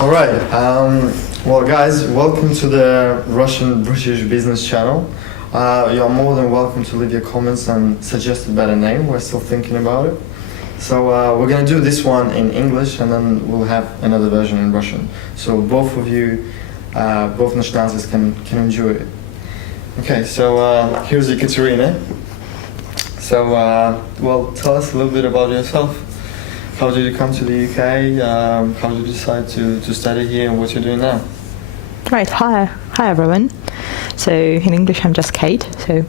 All right. Well, guys, welcome to the Russian-British Business Channel. You're more than welcome to leave your comments and suggest a better name. We're still thinking about it. So we're going to do this one in English, and then we'll have another version in Russian. So both of you, both nationalities can enjoy it. Okay, so here's Ekaterina. So, well, tell us a little bit about yourself. How did you come to the UK? How did you decide to study here, and what you're doing now? Right, hi everyone. So in English I'm just Kate, so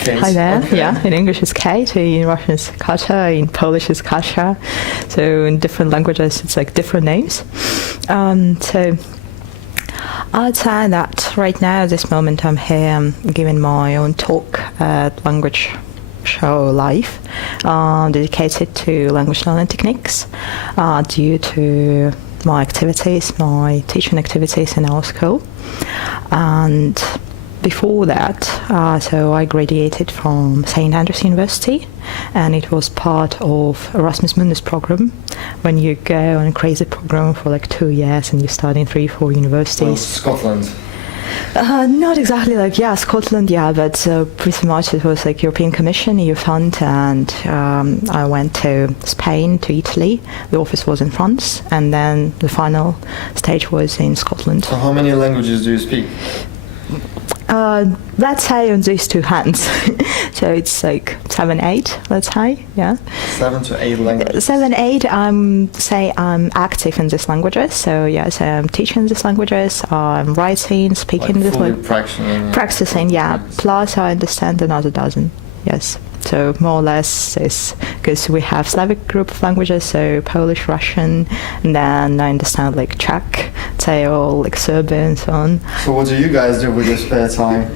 Kate. hi there. Okay. Yeah, in English it's Kate, in Russian it's Kasia, in Polish it's Kasia. So in different languages it's like different names. So I'd say that right now at this moment I'm here, I'm giving my own talk at Language Show Live, dedicated to language learning techniques due to my activities, my teaching activities in our school. And before that, so I graduated from St. Andrews University, and it was part of Erasmus Mundus program, when you go on a crazy program for like 2 years and you study in 3-4 universities. Well, Scotland. Not exactly like, Scotland, but pretty much it was like European Commission, EU fund, and I went to Spain, to Italy. The office was in France, and then the final stage was in Scotland. So how many languages do you speak? Let's say on these two hands. So it's like 7, 8, let's say, 7 to 8 languages. 7, 8, say I'm active in these languages. So yes, I'm teaching these languages, I'm writing, speaking like this fully practicing, Plus I understand another dozen, yes. So more or less is because we have Slavic group of languages, so Polish, Russian, and then I understand like Czech, Tail, like Serbian, and so on. So what do you guys do with your spare time?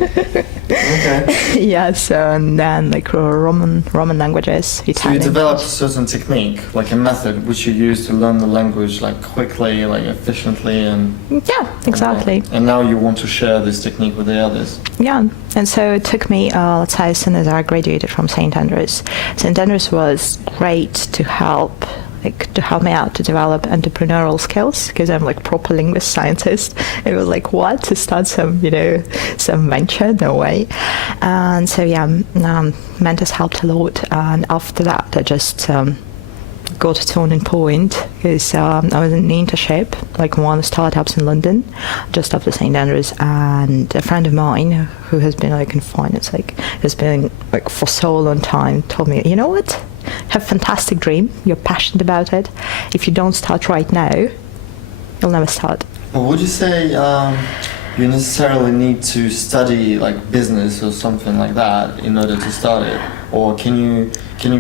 Okay. So and then like Roman languages, Italian. So you developed a certain technique, like a method, which you use to learn the language like quickly, like efficiently, and exactly. And now you want to share this technique with the others. Yeah, and so it took me, let's say, as soon as I graduated from St. Andrews. St. Andrews was great to help me out to develop entrepreneurial skills, because I'm like proper linguist scientist. It was like, what, to start some venture? No way. And so mentors helped a lot, and after that I just got a turning point, because I was in an internship, like one of the startups in London, just after St. Andrews, and a friend of mine who has been like in finance, has been like for so long time, told me, you know what, have a fantastic dream, you're passionate about it, if you don't start right now, you'll never start. Well, would you say you necessarily need to study like business or something like that in order to start it, or can you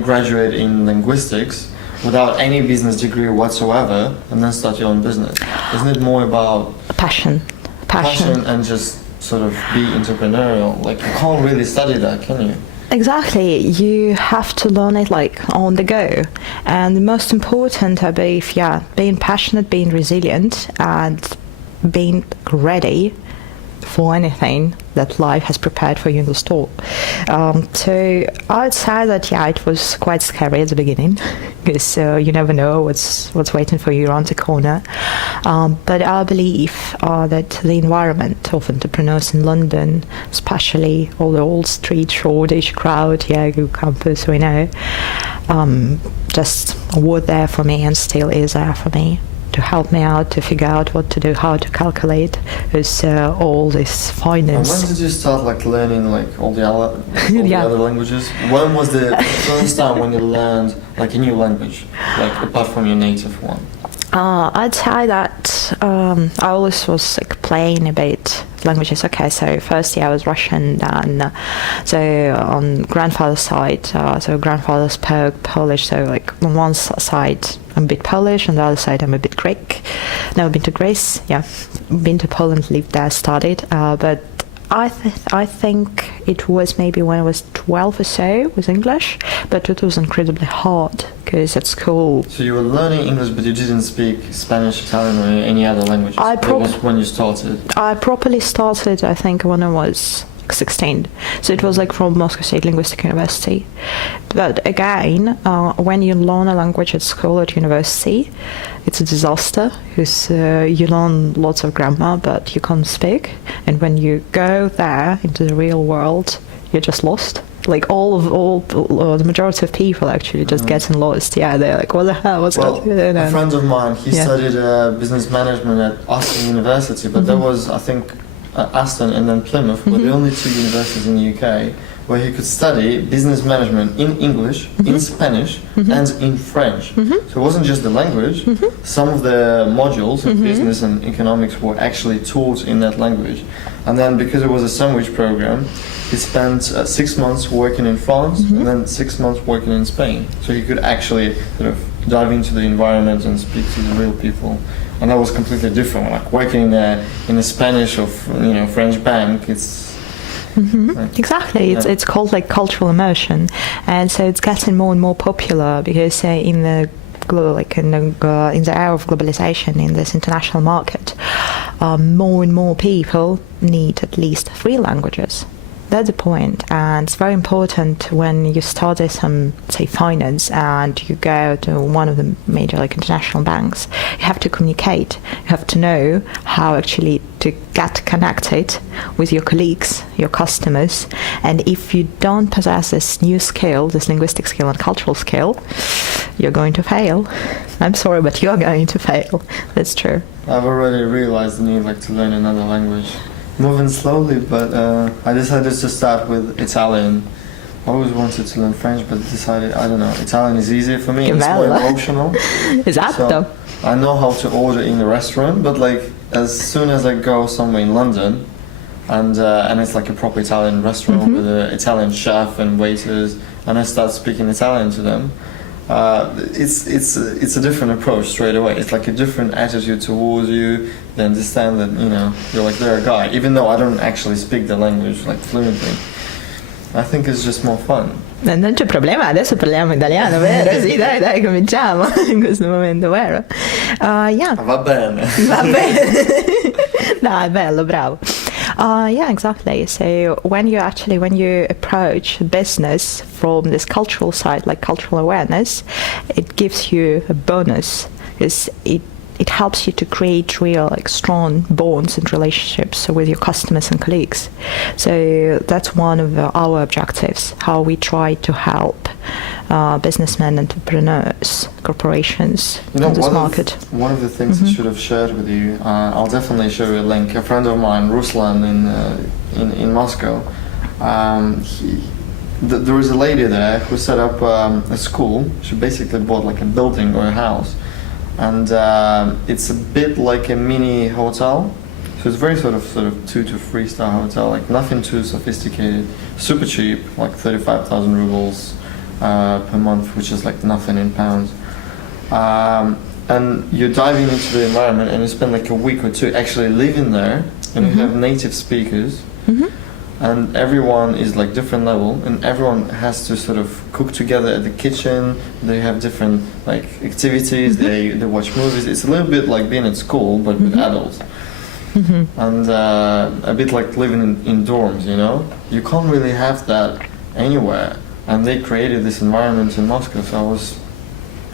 graduate in linguistics without any business degree whatsoever and then start your own business? Isn't it more about passion and just sort of be entrepreneurial? Like, you can't really study that, can you? Exactly, you have to learn it like on the go, and the most important I believe, being passionate, being resilient, and being ready for anything that life has prepared for you in the store. So I'd say that it was quite scary at the beginning, because you never know what's waiting for you around the corner. But I believe that the environment of entrepreneurs in London, especially all the old street, Shoreditch crowd, Go campus, we know, just were there for me and still is there for me, to help me out, to figure out what to do, how to calculate, is all this finance. And when did you start like learning like all the other languages? When was the first time when you learned like a new language, like apart from your native one? I'd say that I always was like playing a bit languages. Okay, so first I was Russian, then so on grandfather's side, so grandfather spoke Polish, so like on one side I'm a bit Polish, on the other side I'm a bit Greek. Never been to Greece, been to Poland, lived there, studied, but I think it was maybe when I was 12 or so with English, but it was incredibly hard because at school. So you were learning English, but you didn't speak Spanish, Italian, or any other languages? It was when you started? I properly started, I think, when I was 16. So it was like from Moscow State Linguistic University. But again, when you learn a language at school, at university, it's a disaster because you learn lots of grammar, but you can't speak. And when you go there into the real world, you're just lost. Like the majority of people actually just getting lost. Yeah, they're like, what the hell? What's going on? A friend of mine, he studied business management at Aston University, but that was, I think, Aston and then Plymouth were the only two universities in the UK where he could study business management in English, in Spanish, and in French. So it wasn't just the language. Some of the modules of business and economics were actually taught in that language. And then because it was a sandwich program, he spent 6 months working in France and then 6 months working in Spain. So he could actually sort of dive into the environment and speak to the real people. And that was completely different. Like working in a Spanish or French bank, it's exactly. It's called like cultural immersion, and so it's getting more and more popular because in the era of globalization, in this international market, more and more people need at least 3 languages. That's the point, and it's very important when you study some, say, finance, and you go to one of the major international banks. You have to communicate. You have to know how actually to get connected with your colleagues, your customers, and if you don't possess this new skill, this linguistic skill and cultural skill, you're going to fail. I'm sorry, but you're going to fail. That's true. I've already realized the need to learn another language. Moving slowly, but I decided to start with Italian. I always wanted to learn French, but decided, I don't know, Italian is easier for me. It's more emotional. Esatto. So I know how to order in the restaurant, but as soon as I go somewhere in London, and it's like a proper Italian restaurant with an Italian chef and waiters, and I start speaking Italian to them, it's a different approach straight away. It's like a different attitude towards you. They understand that they're a guy, even though I don't actually speak the language fluently. I think it's just more fun. Non c'è problema, adesso parliamo italiano, vero? Sì, dai, cominciamo in questo momento, vero? Yeah. Va bene. Va bene. Dai, bello, bravo. Yeah, exactly. So when you approach business from this cultural side, like cultural awareness, it gives you a bonus because it helps you to create real strong bonds and relationships with your customers and colleagues. So that's one of our objectives, how we try to help businessmen, entrepreneurs, corporations in this market. One of the things I should have shared with you, I'll definitely show you a link. A friend of mine, Ruslan, in Moscow, there was a lady there who set up a school. She basically bought a building or a house, and it's a bit like a mini hotel. So it's very sort of 2 to 3 star hotel, nothing too sophisticated, super cheap, 35,000 rubles per month, which is nothing in pounds. And you're diving into the environment, and you spend a week or 2 actually living there, and you have native speakers, and everyone is different level, and everyone has to sort of cook together at the kitchen. They have different activities. They watch movies. It's a little bit like being at school, but with adults. And a bit like living in dorms, You can't really have that anywhere. And they created this environment in Moscow, so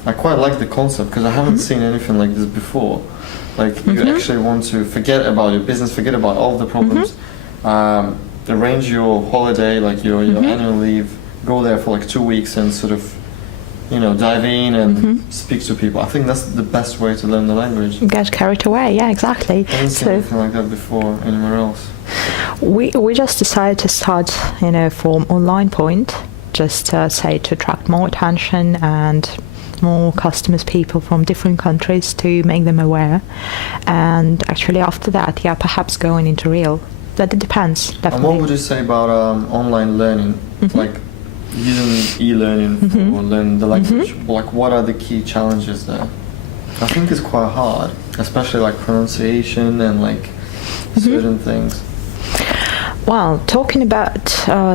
I quite like the concept because I haven't seen anything like this before. You actually want to forget about your business, forget about all the problems, arrange your holiday, your annual leave, go there for 2 weeks and sort of, dive in and speak to people. I think that's the best way to learn the language. Get carried away, yeah, exactly. I haven't seen anything like that before anywhere else. We just decided to start, from online point, just say to attract more attention and more customers, people from different countries, to make them aware. And actually after that, perhaps going into real. That it depends, definitely. And what would you say about online learning, using e-learning for learning the language? What are the key challenges there? I think it's quite hard, especially pronunciation and certain things. Well, talking about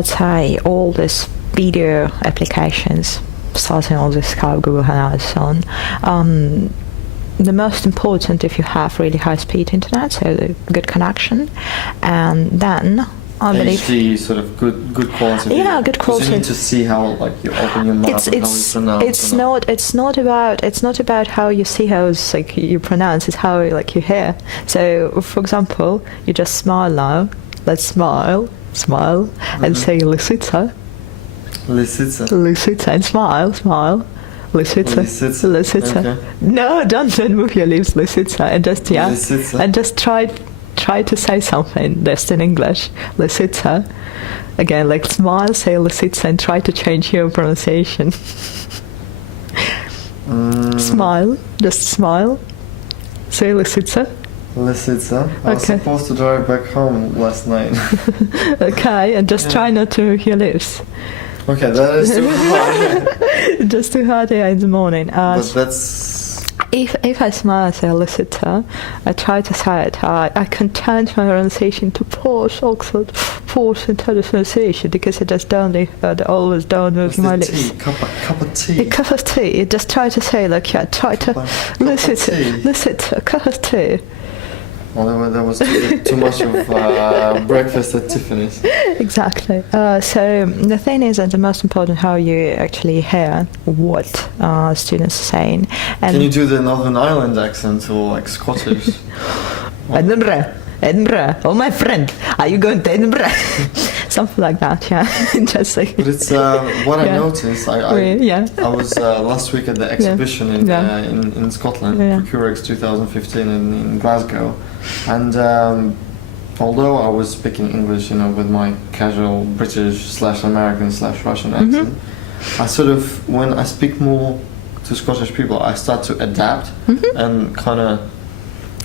say all these video applications, starting all this Skype, Google Hangouts, and so on. The most important, if you have really high-speed internet, so a good connection, and then I believe. HD sort of good quality. Yeah, video. good 'Cause quality. You need to see how like you open your mouth and how you pronounce. It's not about how you see how it's like you pronounce. It's how like you hear. So, for example, you just smile now. Let's smile, and say Lisitsa, Lisitsa. and smile. Lisitsa. Okay. No, don't move your lips, Lisitsa, and just Lisitsa. and just try to say something just in English. Lisitsa. Again, like smile, say Lisitsa, and try to change your pronunciation. Smile, just smile. Say Lisitsa. Lisitsa. I was Okay. supposed to drive back home last night. Okay, and just try not to move your lips. Okay, that is too hard. Just too hard here in the morning. But that's. If I smile, say Lisitsa, I try to say it. I can turn my pronunciation to posh Oxford, posh intelligent pronunciation because I just always don't move my What's the lips. tea? Cup of tea. A cup of tea. Just try to say like try to Lisitsa, cup of tea. Well, there was too much of breakfast at Tiffany's. Exactly. So the thing is that the most important how you actually hear what students are saying. And Can you do the Northern Ireland accent or like Scottish? Edinburgh. Oh, my friend, are you going to Edinburgh? Something like that. Yeah. Interesting. But it's what I Yeah. noticed. I was last week at the exhibition in Scotland, Yeah. Procurex 2015 in Glasgow, and although I was speaking English, with my casual British/American/Russian accent, I sort of when I speak more to Scottish people, I start to adapt and kind of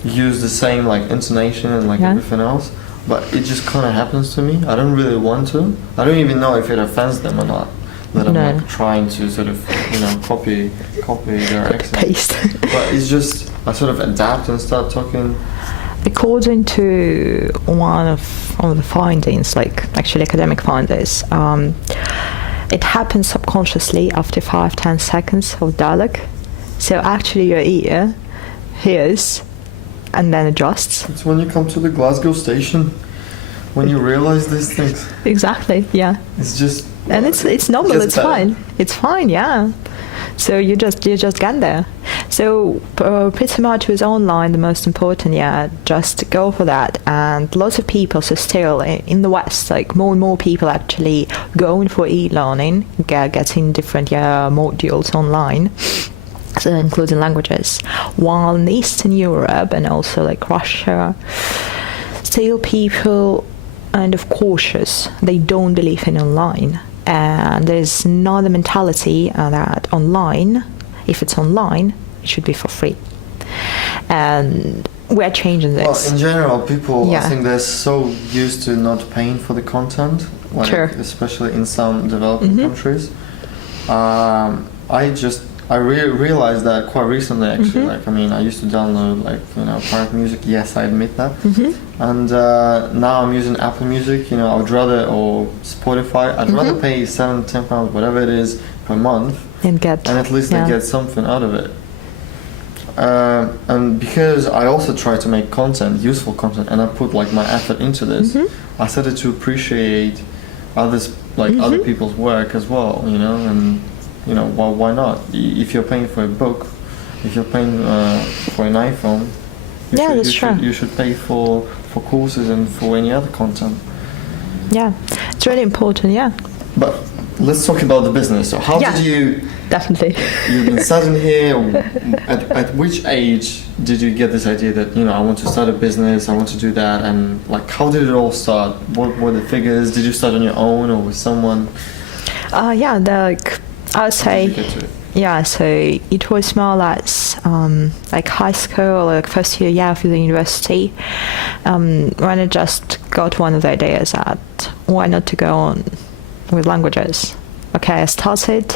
use the same like intonation and like everything else. But it just kind of happens to me. I don't really want to. I don't even know if it offends them or not. That I'm like trying to sort of, copy their accent. Paste. But it's just I sort of adapt and start talking. According to one of the findings, like actually academic findings, it happens subconsciously after 5-10 seconds of dialogue. So actually your ear hears and then adjusts. It's when you come to the Glasgow station when you realize these things. Exactly, yeah. It's just And it's normal, gets it's better. fine. It's fine, yeah. So you just get there. So pretty much with online, the most important, just go for that. And lots of people, so still in the West, like more and more people actually going for e-learning, getting different modules online. So including languages, while in Eastern Europe and also like Russia, still people kind of cautious. They don't believe in online, and there's another mentality that online, if it's online, it should be for free. And we're changing this. Well, in general, people I Yeah. think they're so used to not paying for the content, like, Sure. especially in some developing countries. I realized that quite recently, actually. Like, I mean, I used to download pirate music. Yes, I admit that. And now I'm using Apple Music. I would rather, or Spotify. I'd rather pay £7-10, whatever it is, per month, and at least I get something out of it. And because I also try to make content, useful content, and I put like my effort into this, I started to appreciate others, other people's work as well. And why not? If you're paying for a book, if you're paying for an iPhone, you should pay for courses and for any other content. Yeah, it's really important. Yeah. But let's talk about the business. So how did you? Definitely. You've been studying here. At which age did you get this idea that I want to start a business? I want to do that, and like how did it all start? What were the figures? Did you start on your own or with someone? I would say, How did you get to it? yeah, so it was more or less like high school, like first year of the university, when I just got one of the ideas that why not to go on with languages. Okay, I started,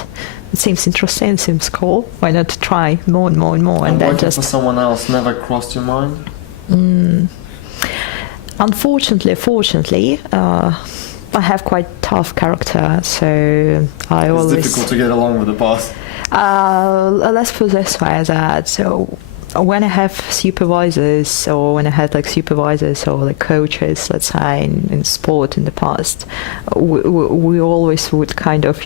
it seems interesting, it seems cool, why not to try more and more and more, and then working just... for someone else never crossed your mind? Fortunately, I have quite tough character, so I always... It's difficult to get along with the boss. Let's put it this way, that so when I have supervisors, or when I had like supervisors or like coaches, let's say in sport in the past, we always would kind of,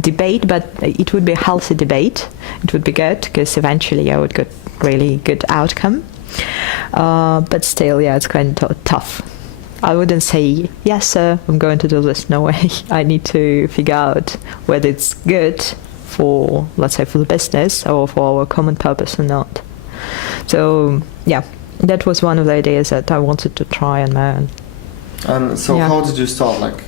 debate, but it would be a healthy debate. It would be good because eventually I would get really good outcome. But still, yeah, it's kind of tough. I wouldn't say, yes, sir, I'm going to do this. No way. I need to figure out whether it's good for, let's say, for the business or for our common purpose or not. So, yeah, that was one of the ideas that I wanted to try on my own. And so how did you start?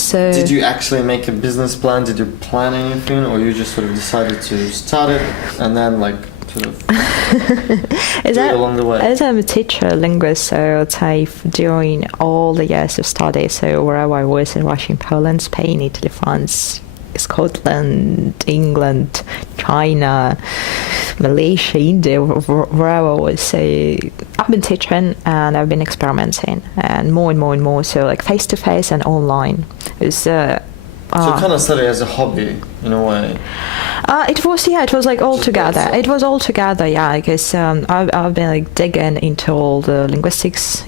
So... Did you actually make a business plan? Did you plan anything? Or you just sort of decided to start it and then sort of do it along the way? As I'm a teacher, linguist, so I'd say during all the years of study, so wherever I was in Russia, Poland, Spain, Italy, France, Scotland, England, China, Malaysia, India, wherever I was, so I've been teaching and I've been experimenting, and more, so like face-to-face and online. So you kind of started as a hobby, in a way. It was like all together. It was all together, yeah, because I've been like digging into all the linguistics,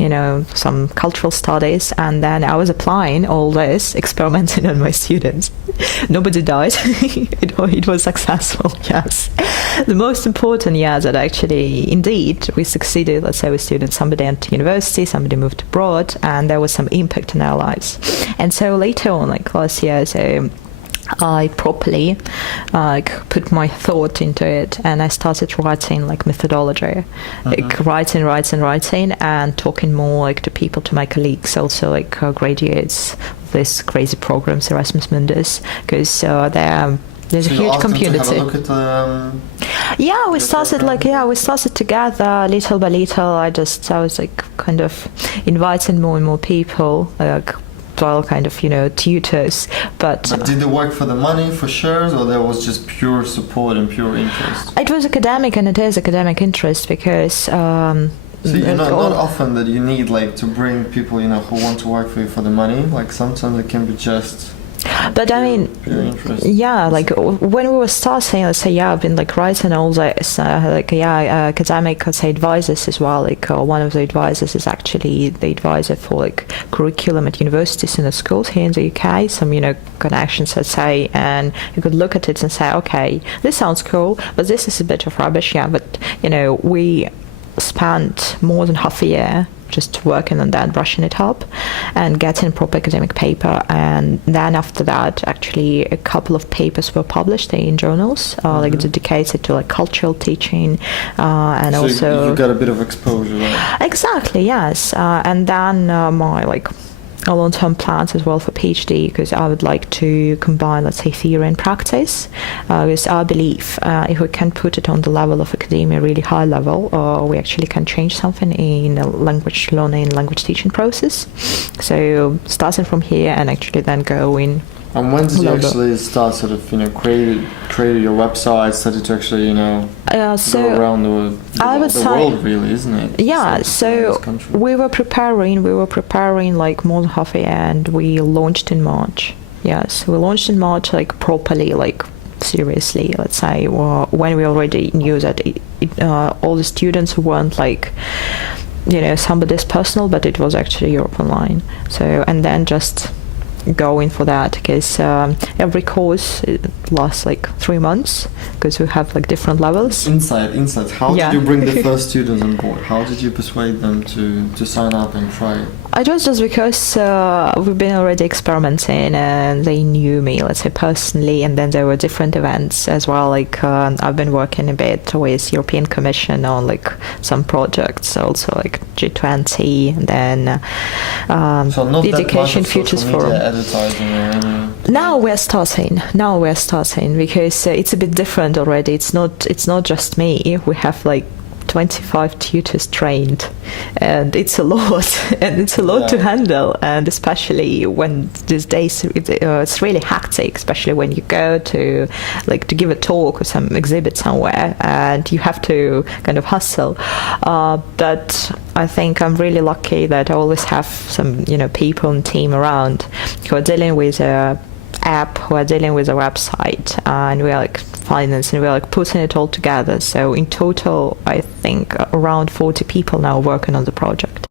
some cultural studies, and then I was applying all this, experimenting on my students. Nobody died. It was successful, yes. The most important, that actually, indeed, we succeeded, let's say with students, somebody went to university, somebody moved abroad, and there was some impact in our lives. And so later on, like last year, so I properly put my thought into it, and I started writing like methodology, like writing and talking more like to people, to my colleagues, also like graduates of this crazy programs, Erasmus Mundus, because there's a huge community. Have a look at we started together little by little. I was like kind of inviting more and more people, well, kind of, tutors. But did they work for the money, for shares, or there was just pure support and pure interest? It was academic, and it is academic interest because. So not often that you need to bring people who want to work for you for the money. Like sometimes it can be just. But I mean, when we were starting, let's say, I've been writing all this, academic, let's say, advisors as well. One of the advisors is actually the advisor for curriculum at universities and the schools here in the UK. Some connections, let's say, and you could look at it and say, okay, this sounds cool, but this is a bit of rubbish. Yeah, but we spent more than half a year just working on that, brushing it up and getting proper academic paper. And then after that, actually a couple of papers were published in journals, dedicated to cultural teaching, and so also you got a bit of exposure, right? Exactly, yes. And then my long-term plans as well for PhD, because I would like to combine, let's say, theory and practice, because I believe if we can put it on the level of academia, really high level, we actually can change something in the language learning, language teaching process. So starting from here and actually then going. And when did you actually start sort of, created your website, started to actually, go around the world, really, isn't it? Yeah, so we were preparing more than half a year, and we launched in March. Yes, we launched in March, properly, seriously, let's say, when we already knew that all the students weren't somebody's personal, but it was actually EuropeOnline. So, and then just going for that, because every course lasts 3 months, because we have different levels. Insight. How did you bring the first students on board? How did you persuade them to sign up and try it? It was just because we've been already experimenting, and they knew me, let's say, personally, and then there were different events as well. I've been working a bit with European Commission on some projects, also G20, and then so not the Education Futures Forum. Now we're starting because it's a bit different already. It's not just me. We have 25 tutors trained, and it's a lot, to handle, and especially when these days it's really hectic, especially when you go to to give a talk or some exhibit somewhere, and you have to kind of hustle, but I think I'm really lucky that I always have some people and team around who are dealing with app who are dealing with the website, and we are like finance, and we are like putting it all together. So in total, I think around 40 people now working on the project.